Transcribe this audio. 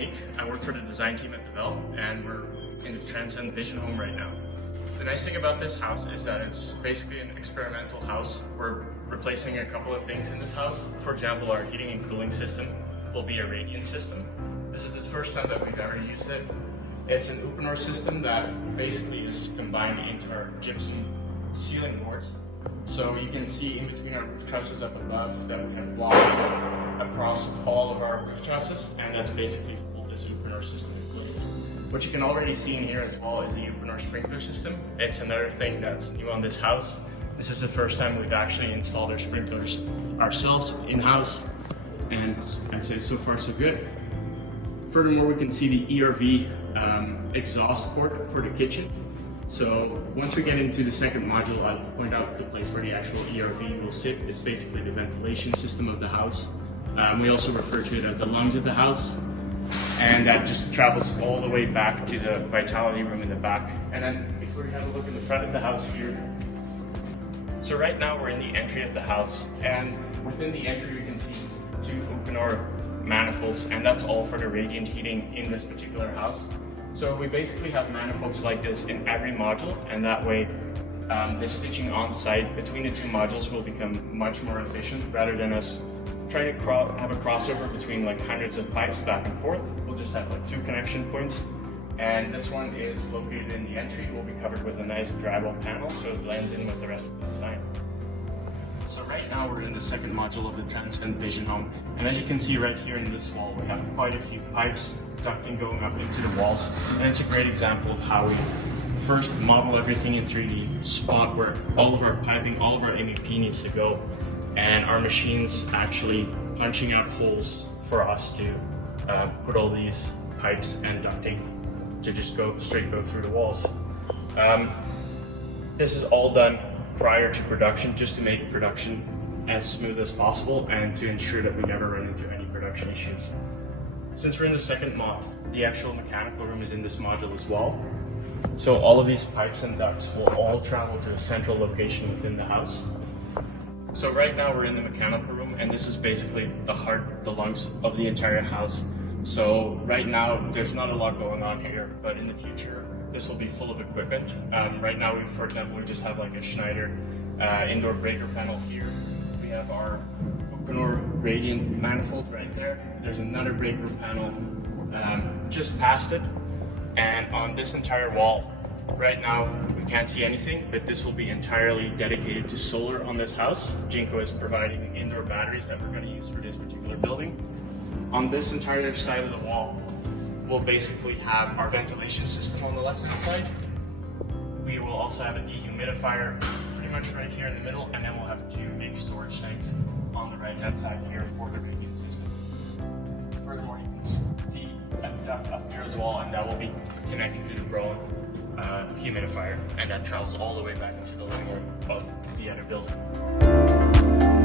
Yannick. I work for the design team at Dvele, and we're in the Transcend Vision home right now. The nice thing about this house is that it's basically an experimental house. We're replacing a couple of things in this house. For example, our heating and cooling system will be a radiant system. This is the first time that we've ever used it. It's an Uponor system that basically is combined into our gypsum ceiling boards. So you can see in between our roof trusses up above that we have blocked across all of our roof trusses, and that's basically to hold this Uponor system in place. What you can already see in here as well is the Uponor sprinkler system. It's another thing that's new on this house. This is the first time we've actually installed our sprinklers ourselves in-house, and I'd say so far so good. Furthermore, we can see the ERV exhaust port for the kitchen. So once we get into the second module, I'll point out the place where the actual ERV will sit. It's basically the ventilation system of the house. We also refer to it as the lungs of the house. And that just travels all the way back to the vitality room in the back. And then if we have a look in the front of the house here. So right now we're in the entry of the house, and within the entry we can see two Uponor manifolds, and that's all for the radiant heating in this particular house. So we basically have manifolds like this in every module, and that way the stitching on site between the two modules will become much more efficient rather than us trying to have a crossover between like hundreds of pipes back and forth. We'll just have like two connection points, and this one is located in the entry. It will be covered with a nice drywall panel so it blends in with the rest of the design. So right now we're in the second module of the Transcend Vision home, and as you can see right here in this wall we have quite a few pipes ducting going up into the walls, and it's a great example of how we first model everything in 3D, spot where all of our piping, all of our MEP needs to go, and our machines actually punching out holes for us to put all these pipes and ducting to just go through the walls. This is all done prior to production, just to make production as smooth as possible and to ensure that we never run into any production issues. Since we're in the second mod, the actual mechanical room is in this module as well. So all of these pipes and ducts will all travel to a central location within the house. So right now we're in the mechanical room, and this is basically the heart, the lungs of the entire house. So right now there's not a lot going on here, but in the future this will be full of equipment. Right now, for example, we just have like a Schneider indoor breaker panel here. We have our Uponor radiant manifold right there. There's another breaker panel just past it. And on this entire wall, right now, we can't see anything, but this will be entirely dedicated to solar on this house. Jinko is providing indoor batteries that we're going to use for this particular building. On this entire side of the wall, we'll basically have our ventilation system on the left-hand side. We will also have a dehumidifier pretty much right here in the middle, and then we'll have two big storage tanks on the right-hand side here for the radiant system. Furthermore, you can see a duct up here as well, and that will be connected to the Broan humidifier, and that travels all the way back into the living room of the other building.